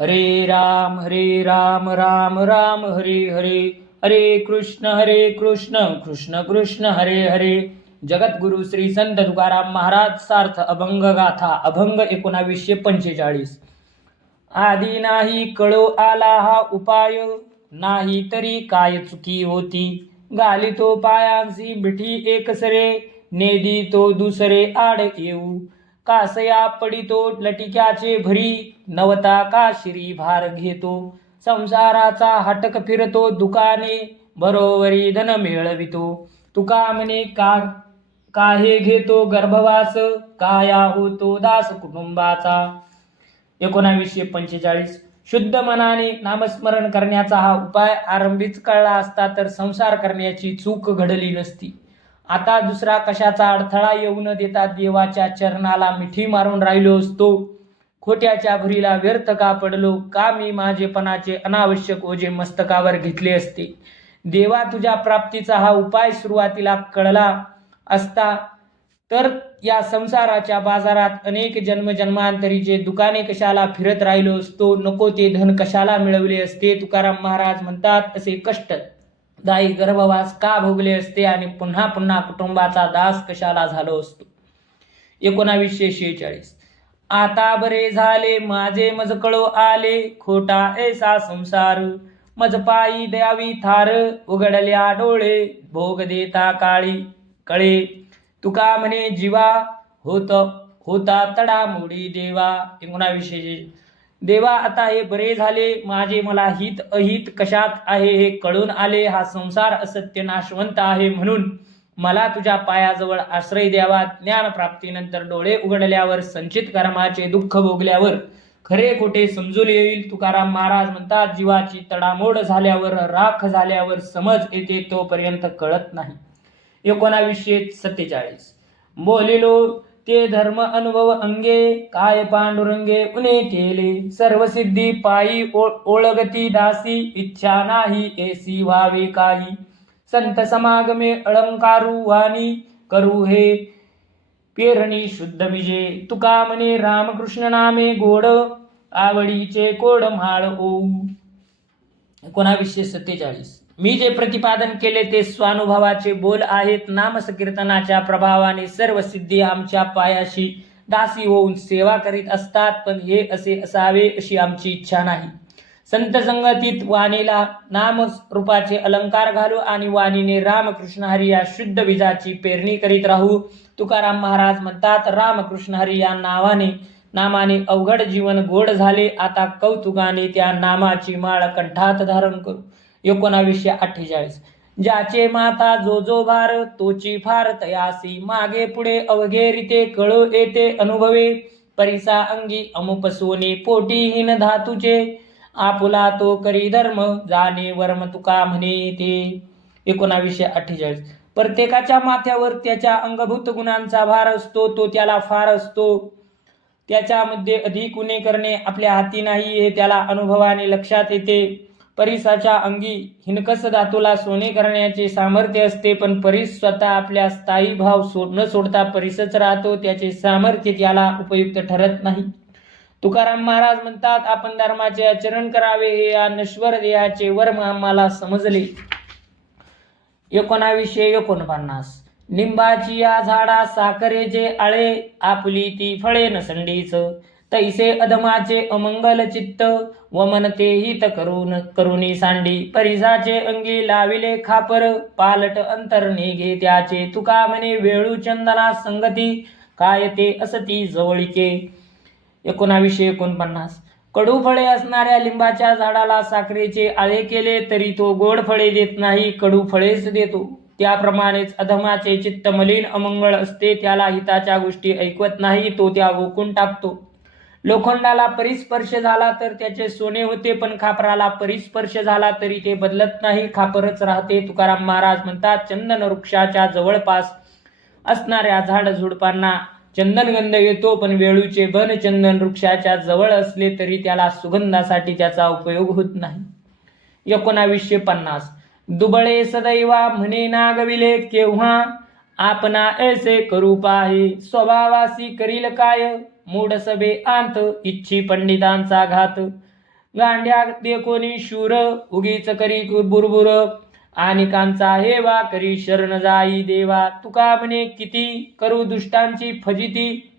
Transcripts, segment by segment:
हरे राम राम राम हरे हरे, हरे कृष्ण कृष्ण कृष्ण हरे हरे. जगद्गुरु श्री संत तुकाराम महाराज सार्थ अभंग गाथा अभंग 1945. आधी नाही कळो आला हा उपाय, नाही तरी काय चुकी होती. घालितो पायांसी बिठी एकसरे, नेदी तो दुसरे आड येऊ. कासया पडितो लटिक्याचे भरी, नवता का शिरी भार घेतो. संसाराचा हटक फिरतो दुकाने, बरोबरी धन मिळवितो. तुका म्हणे काहे घेतो गर्भवास, काया होतो दास कुटुंबाचा. 1945. शुद्ध मनाने नामस्मरण करण्याचा हा उपाय आरंभीच कळला असता तर संसार करण्याची चूक घडली नसती. आता दुसरा कशाचा अडथळा येऊ न देता देवाच्या चरणाला मिठी मारून राहिलो असतो. खोट्याच्या भरीला व्यर्थ का पडलो, का मी माझेपणाचे अनावश्यक ओझे मस्तकावर घेतले असते. देवा, तुझ्या प्राप्तीचा हा उपाय सुरुवातीला कळला असता तर या संसाराच्या बाजारात अनेक जन्मजन्मांतरीचे दुकाने कशाला फिरत राहिलो असतो, नको ते धन कशाला मिळवले असते. तुकाराम महाराज म्हणतात, असे कष्टदायी गर्भवास का भोगले असते आणि पुन्हा पुन्हा कुटुंबाचा दास कशाला झालो असतो. 1946. आता बरे झाले माझे मज कळो आले, खोटा ऐसा संसार. मज पायी द्यावी थार, उघडल्या डोळे भोग देता काळी कळे. तुका म्हणे जीवा, होता तडा मोडी देवा. 1900. देवा, आता हे बरे झाले माझे, मला हित अहित कशात आहे हे कळून आले. हा संसार असत्य नाशवंत आहे, म्हणून मला तुझ्या पायाजवळ आश्रय द्यावा. ज्ञान प्राप्तीनंतर डोळे उघडल्यावर, संचित कर्माचे दुःख भोगल्यावर खरे खोटे समजून येईल. तुकाराम महाराज म्हणतात, जीवाची तडामोड झाल्यावर, राख झाल्यावर समज येते, तोपर्यंत कळत नाही. 1947. बोलिलो ते धर्म अनुभव अंगे, काय पांडुरंगे उने केले. सर्व सिद्धी पायी ओळगती दासी, इच्छा नाही ऐसी व्हावे काही. संत समागमे अलंकारू वाणी, करू हे पेरणी शुद्ध विजे. तुका म्हणे रामकृष्ण नामे गोड, आवडीचे कोड म्हाळ ओऊ. 1947. मी जे प्रतिपादन केले ते स्वानुभवाचे बोल आहेत. नामसकीर्तनाच्या प्रभावाने सर्व सिद्धी आमच्या पायाशी दासी होऊन सेवा करीत असतात, पण हे असे असावे अशी आमची इच्छा नाही. संत संगतीत वाणीला नाम रूपाचे अलंकार घालू आणि वाणीने रामकृष्ण हरी या शुद्ध बीजाची पेरणी करीत राहू. तुकाराम महाराज म्हणतात, रामकृष्ण हरी या नामाने अवघड जीवन गोड झाले. आता कौतुकाने त्या नामाची माळ कंठात धारण करू. 1948. ज्याचे माता जो भार, तोची फार तयासी. मागे पुढे अवघे रीते कळू येते अनुभवे. परिसा अंगी अमुप सोने, पोटीहीन धातूचे. आपुला तो करी धर्म, जाणे वर्म तुका म्हणे ते. 1948. प्रत्येकाच्या माथ्यावर त्याच्या अंगभूत गुणांचा भार असतो, तो त्याला फार असतो. त्याच्यामध्ये अधिक उणे करणे आपल्या हाती नाही, हे त्याला अनुभवाने लक्षात येते. परिसाच्या अंगी हिनकस धातूला सोने करण्याचे सामर्थ्य असते, पण परिस स्वतः आपल्या स्थायी भाव न सोडता परिसच राहतो. त्याचे सामर्थ्य त्याला उपयुक्त ठरत नाही. तुकाराम महाराज म्हणतात, आपण धर्माचे आचरण करावे हे या नश्वर देहाचे वर्म आम्हाला समजले. 1949. निंबाची या झाडा साखरेचे आळे, आपुली ती फळे नसंडीच. तैसे अधमाचे अमंगल चित्त, वमन ते हित करुणी सांडी. परिसाचे अंगी लाविले खापर, पालट अंतर निघे त्याचे. तुका म्हणे वेळू चंदना संगती, काय ते असती जवळिके. 1949. कडू फळे असणाऱ्या लिंबाच्या झाडाला साखरेचे आळे केले तरी तो गोड फळे देत नाही, कडू फळेच देतो. त्याप्रमाणेच अधमाचे चित्त मलिन अमंगळ असते, त्याला हिताच्या गोष्टी ऐकवत नाही, तो त्या गोकून टाकतो. लोखंडाला परिस्पर्श झाला तर त्याचे सोने होते, पण खापराला परिस्पर्श झाला तरी ते बदलत नाही, खापरच राहते. तुकाराम महाराज म्हणतात, चंदन वृक्षाच्या जवळपास असणाऱ्या झाडझुडपांना चंदनगंध येतो, पण वेळूचे बन चंदन वृक्षाच्या जवळ असले तरी त्याला सुगंधासाठी त्याचा उपयोग होत नाही. 1950. दुबळे सदैवा म्हणे नागविले केव्हा, आपणा ऐसे करू पाहे. स्वभावासी करील काय, मूढ सभे आंत, इच्छी पंडितांचा घात. गांड्या दे कोणी शूर उगीच करी बुरबुर आणि कांचा हेवा करी शरण जाई देवा. तुका म्हणे किती करू दुष्टांची फजिती.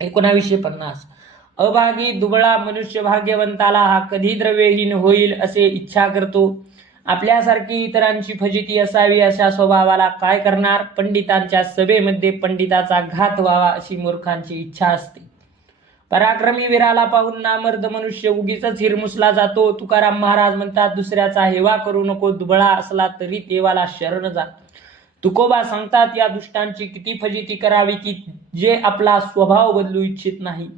1950. अभागी दुबळा मनुष्य भाग्यवंताला हा कधी द्रव्यहीन होईल असे इच्छा करतो. आपल्यासारखी इतरांची फजिती असावी अशा स्वभावाला काय करणार. पंडितांच्या सभेमध्ये पंडिताचा घात व्हावा अशी मूर्खांची इच्छा असते. पराक्रमी वीराला पाहून नामर्द मनुष्य उगीच हिरमुसला जातो. तुकाराम महाराज म्हणतात, दुसऱ्याचा हेवा करू नको. दुबळा असला तरी देवाला शरण जा. तुकोबा सांगतात, या दुष्टांची किती फजिती करावी की जे आपला स्वभाव बदलू इच्छित नाही.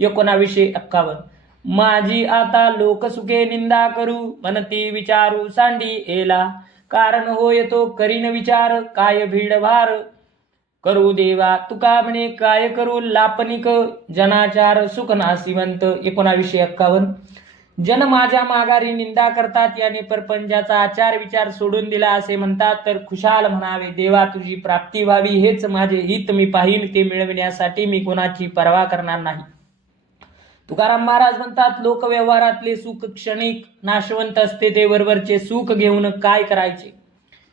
1951. माझी आता लोकसुखे निंदा करू म्हणती विचारू सांडी एला. कारण होय तो करीन विचार काय भीड भार करू देवा. तुका म्हणे काय करू लापनिक जनाचार सुख नासिवंत. 1951. जन माझ्या माघारी निंदा करतात याने परपंचाचा आचार विचार सोडून दिला असे म्हणतात तर खुशाल म्हणावे, देवा तुझी प्राप्ती व्हावी हेच माझे हित मी पाहीन. ते मिळविण्यासाठी मी कोणाची पर्वा करणार नाही. तुकाराम महाराज म्हणतात, लोकव्यवहारातले सुख क्षणिक नाशवंत असते. ते वरवरचे सुख घेऊन काय करायचे.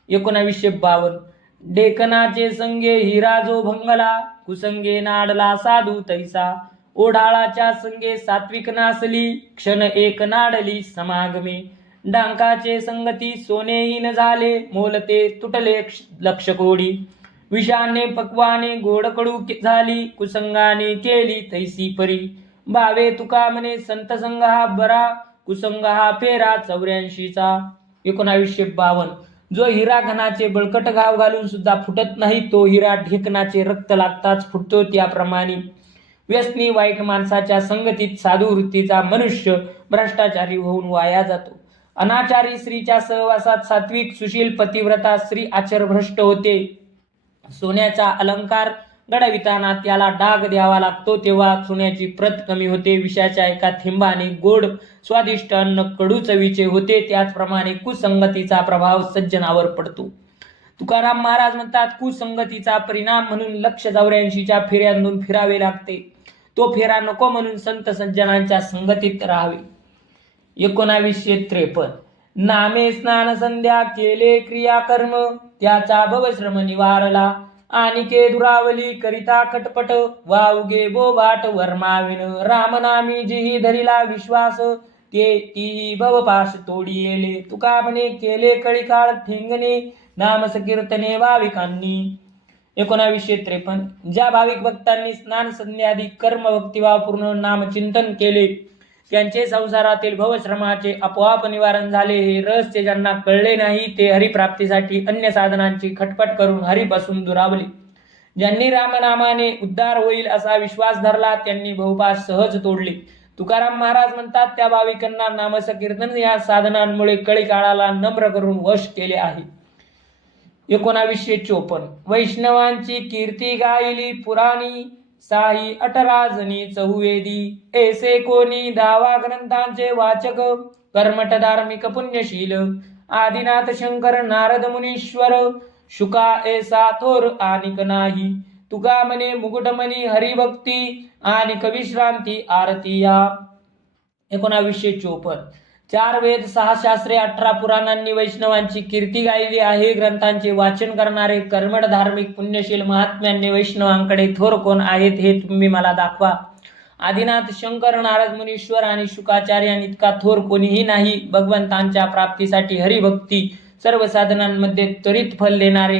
1952. डेकनाचे संगे हिरा जो भंगला कुसंगे नाडला साधू तैसा. ओढाळाच्या संगे सात्विक नासली क्षण एक नाडली समागमे. डांकाचे संगती सोनेहीन झाले मोलते तुटले लक्ष कोडी. विषाने पक्वाने गोडकडू झाली कुसंगाने केली तैसी परी. भावे तुका म्हणे संत संग हा बरा कुसंग हा फेरा 84चा. 1952. जो हिरा घनाचे बळकट घाव घालून सुद्धा फुटत नाही तो हिरा ढेकणाचे रक्त लागताच फुटतो. त्याप्रमाणे व्यसनी वाईट माणसाच्या संगतीत साधू वृत्तीचा मनुष्य भ्रष्टाचारी होऊन वाया जातो. अनाचारी स्त्रीच्या सहवासात सात्विक सुशील पतिव्रता स्त्री आचरभ्रष्ट होते. सोन्याचा अलंकार घडविताना त्याला डाग द्यावा लागतो तेव्हा सोन्याची प्रत कमी होते. विषाच्या एका थेंबाने गोड स्वादिष्ट अन्न कडू चवीचे होते. त्याचप्रमाणे कुसंगतीचा प्रभाव सज्जनावर पडतो. तुकाराम महाराज म्हणतात, कुसंगतीचा परिणाम म्हणून लक्ष 84च्या फेऱ्यांतून फिरावे लागते. तो फेरा नको म्हणून संत सज्जनांच्या संगतीत राहावे. 1953. नामे स्नान संध्या केले क्रियाकर्म त्याचा भवश्रम निवारला. आणिके दुरावली करिता खटपट वावगे बोबाट वर्माविन. रामनामी जिही धरिला विश्वास ते ती भवपाश तोडी येले. तुका म्हणे केले कळीकाळ ठेंगणे नामसकीर्तने भाविकांनी. 1953. ज्या भाविक भक्तांनी स्नान संध्यादी कर्म भक्तिभावपूर्ण नामचिंतन केले त्यांचे संसारातील भवश्रमाचे आपोआप निवारण झाले. हे रहस्य ज्यांना कळले नाही ते हरिप्राप्तीसाठी अन्य साधनांची खटपट करून हरिपासून दुरावले. ज्यांनी रामनामाने उद्धार होईल असा विश्वास धरला त्यांनी भवपाश सहज तोडले. तुकाराम महाराज म्हणतात, त्या भाविकांना नामसकीर्तन या साधनांमुळे कळी काळाला नम्र करून वश केले आहे. 1954. वैष्णवांची कीर्ती गायली पुराणी साई अटराजनी चहुवेदी. ऐसे कोणी दावा ग्रंथांचे वाचक कर्मठ धार्मिक पुण्यशील. आदिनाथ शंकर नारद मुनीश्वर शुका ऐसा थोर आनिक नाही. तुका म्हणे मुकुटमणी हरिभक्ती आणि कविश्रांती आरती या. 1954. 4 वेद 6 शास्त्रे 18 पुराणांनी वैष्णवांची कीर्ती गायली आहे. ग्रंथांचे वाचन करणारे कर्मठ धार्मिक पुण्यशील महात्म्यांनी वैष्णवांकडे थोर कोण आहेत हे तुम्ही मला दाखवा. आदिनाथ शंकर नारद मुनीश्वर आणि शुकाचार्यांइतका थोर कोणीही नाही. भगवंतांच्या प्राप्तीसाठी हरिभक्ती सर्व साधनांमध्ये त्वरित फल देणारे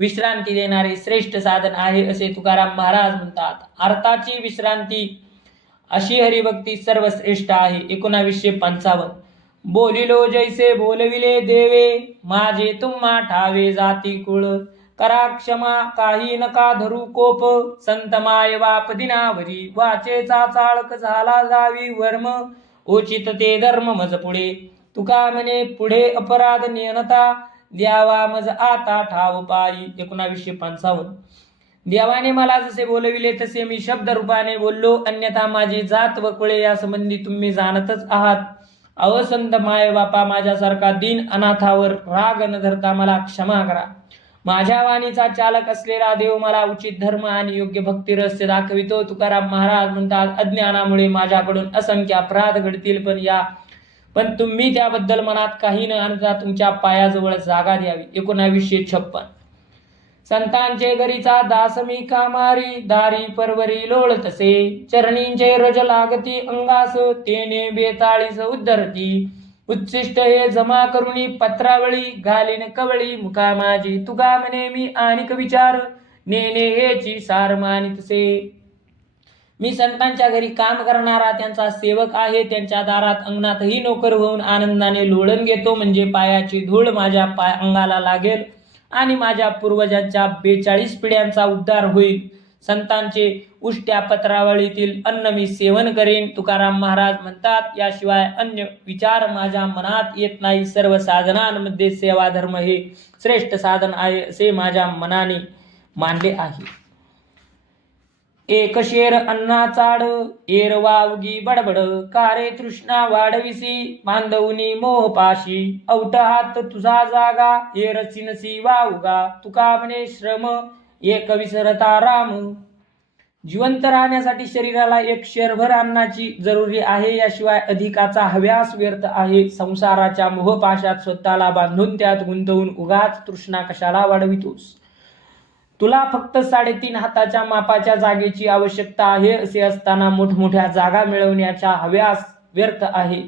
विश्रांती देणारे श्रेष्ठ साधन आहे असे तुकाराम महाराज म्हणतात. अर्थाची विश्रांती अशी हरिभक्ती सर्वश्रेष्ठ आहे. 1955. बोलिलो जैसे बोलविले देवे माझे तुम्हा ठावे जाती कुळ. करा क्षमा काही नका धरू कोप संत माय बाप दिनावरी. वाचेचा चाळक झाला जावी वर्म उचित ते धर्म मज पुढे. तुका म्हणे पुढे अपराध नियनता द्यावा मज आता ठाव पायी. 1955. देवाने मला जसे बोलविले तसे मी शब्द रूपाने बोललो अन्यथा माझी जात व कुळे या संबंधी तुम्ही जाणतच आहात. अवसंत माय बापा माझ्यासारखा दीन अनाथावर राग न धरता मला क्षमा करा. माझ्या वाणीचा चालक असलेला देव मला उचित धर्म आणि योग्य भक्ती रहस्य दाखवितो. तुकाराम महाराज म्हणतात, अज्ञानामुळे माझ्याकडून असंख्य अपराध घडतील पण या पण तुम्ही त्याबद्दल मनात काही न आणता तुमच्या पायाजवळ जागा द्यावी. 1956. संतांचे घरीचा दास मी कामारी, दारी परवरी लोळ तसे, चरणींचे रज लागती अंगास, तेने बेताळीस उद्धरती. उच्छिष्ट हे जमा करुणी पत्रावळी, घालीन कवळी मुका माझी, तुका म्हणे मी आणिक विचार, नेने हेची सार मानितसे. मी संतांच्या घरी काम करणारा त्यांचा सेवक आहे. त्यांच्या दारात अंगणातही नोकर होऊन आनंदाने लोळण घेतो, म्हणजे पायाची धूळ माझ्या अंगाला लागेल आणि माझ्या पूर्वजांच्या 42 पिढ्यांचा उद्धार होईल. संतांचे उष्ट्या पत्रावळीतील अन्न मी सेवन करेन. तुकाराम महाराज म्हणतात, याशिवाय अन्य विचार माझ्या मनात येत नाही. सर्व साधनांमध्ये सेवाधर्म हे श्रेष्ठ साधन आहे असे माझ्या मनाने मानले आहे. एक शेर अन्ना चाड, एरवा उगी बडबड, कारे तृष्णा वाढविसी, बांधवनी मोहपाशी, औट हात तुझा जागा, एरचिनसी वाउगा, तुका म्हणे श्रम एक विसरता राम. जिवंत राहण्यासाठी शरीराला एक शेरभर अन्नाची जरुरी आहे. याशिवाय अधिकाचा हव्यास व्यर्थ आहे. संसाराच्या मोहपाशात स्वतःला बांधून त्यात गुंतवून उगाच तृष्णा कशाला वाढवितोस? तुला फक्त 3.5 हाताच्या मापाच्या जागेची आवश्यकता आहे. असे असताना मोठमोठ्या जागा मिळवण्याचा हव्यास व्यर्थ आहे.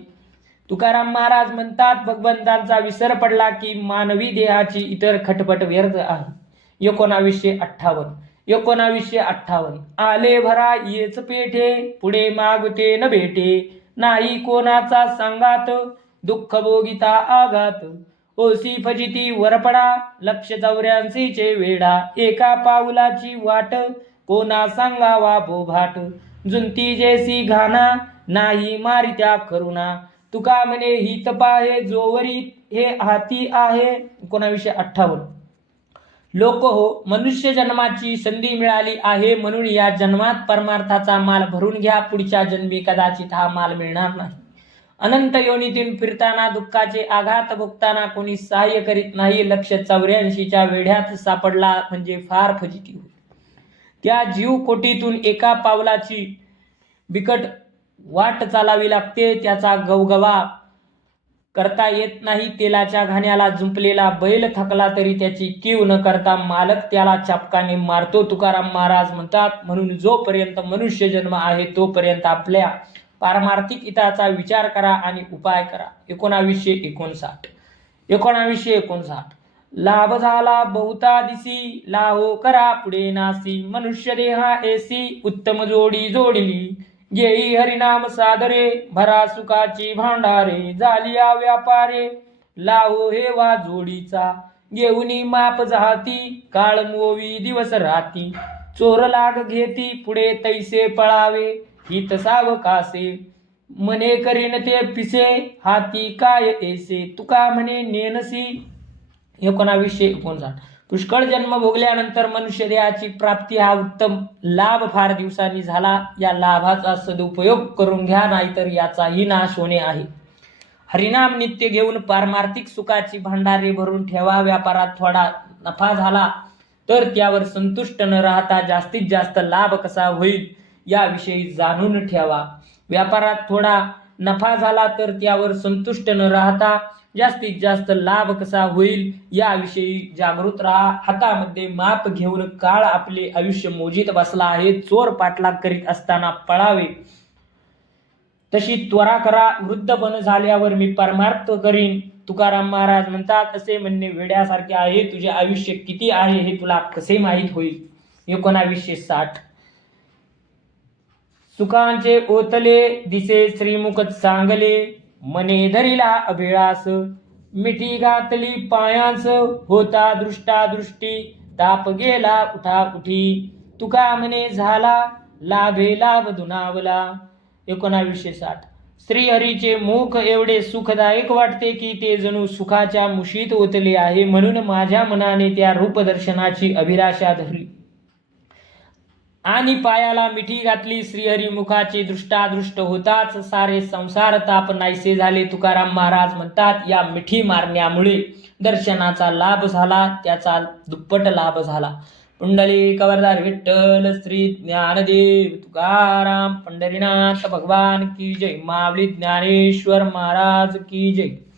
तुकाराम महाराज म्हणतात, भगवंतांचा विसर पडला की मानवी देहाची इतर खटपट व्यर्थ आहे. 1958. आले भरा येच पेठे, पुढे मागते न भेटे, नाही कोणाचा सांगात, दुःख भोगिता आघात, ओसी फजिती वरपडा, लक्ष 84चे वेडा, एका पाऊलाची वाट, कोणा सांगावा बोभाट, जुंती जेसी घाना, नाही मारित्या करुणा, तुका म्हणे हित पाहे जोवरी हे हाती आहे. 1958. लोक हो, मनुष्य जन्माची संधी मिळाली आहे, म्हणून या जन्मात परमार्थाचा माल भरून घ्या. पुढच्या जन्मी कदाचित हा माल मिळणार नाही. अनंत योनीतून फिरताना दुःखाचे आघात भोगताना कोणी सहाय्य करीत नाही. लक्ष 84च्या वेढ्यात सापडला म्हणजे फार फजिती होईल. त्या जीव कोटीतून एका पावलाची बिकट वाट चालावी लागते. त्याचा गवगवा करता येत नाही. तेलाच्या घाण्याला जुंपलेला बैल थकला तरी त्याची कीव न करता मालक त्याला चापकाने मारतो. तुकाराम महाराज म्हणतात, म्हणून जोपर्यंत मनुष्य जन्म आहे तोपर्यंत आपल्या पारमार्थिक हिताचा विचार करा आणि उपाय करा. 1959. लाभ झाला बहुता दिसी, लाहो करा पुढे नासी, मनुष्य देहा एसी, उत्तम जोडी जोडली, घेई हरिनाम सादरे, भरा सुखाची भांडारे, झालिया व्यापारे, लाहो हे वा जोडीचा, घेऊनी माप जाती, काळ मोवी दिवस राती, चोर लाग घेती, पुढे तैसे पळावे, हित सावकासे, मने करीन ते पिसे, हाती काय ऐसे, तुका म्हणे नेनसी. 1959. पुष्कळ जन्म भोगल्यानंतर मनुष्य देहाची प्राप्ती हा उत्तम लाभ फार दिवसांनी झाला. या लाभाचा सदुपयोग करून घ्या, नाहीतर याचाही नाश होणे आहे. हरिनाम नित्य घेऊन पारमार्थिक सुखाची भांडारे भरून ठेवा. व्यापारात थोडा नफा झाला तर त्यावर संतुष्ट न राहता जास्तीत जास्त लाभ कसा होईल याविषयी जाणून ठेवा. व्यापारात थोडा नफा झाला तर त्यावर संतुष्ट न राहता जास्तीत जास्त लाभ कसा होईल याविषयी जागृत राहा. हातामध्ये माप घेऊन काळ आपले आयुष्य मोजीत बसला आहे. चोर पाठलाग करीत असताना पळावे तशी त्वरा करा. वृद्धपण झाल्यावर मी परमार्थ करीन. तुकाराम महाराज म्हणतात, असे म्हणणे वेड्यासारखे आहे. तुझे आयुष्य किती आहे हे तुला कसे माहीत होईल. 1960. सुखांचे ओतले दिसे श्रीमुख चांगले, मने धरिला अभिळास, मिठी घातली पायांस, होता दृष्टा दृष्टी, ताप गेला उठा उठी, तुका म्हणे झाला लाभे लाभ दुनावला. 1960. श्रीहरीचे मुख एवढे सुखदायक वाटते की ते जणू सुखाच्या मुशीत ओतले आहे. म्हणून माझ्या मनाने त्या रूपदर्शनाची अभिलाषा धरली आणि पायाला मिठी घातली. श्रीहरी मुखाचे दृष्टादृष्ट होताच सारे संसार ताप नाहीसे झाले. तुकाराम महाराज म्हणतात, या मिठी मारण्यामुळे दर्शनाचा लाभ झाला, त्याचा दुप्पट लाभ झाला. पुंडलिक वरदार विठ्ठल श्री ज्ञानदेव तुकाराम पंढरीनाथ भगवान की जय. माऊली ज्ञानेश्वर महाराज की जय.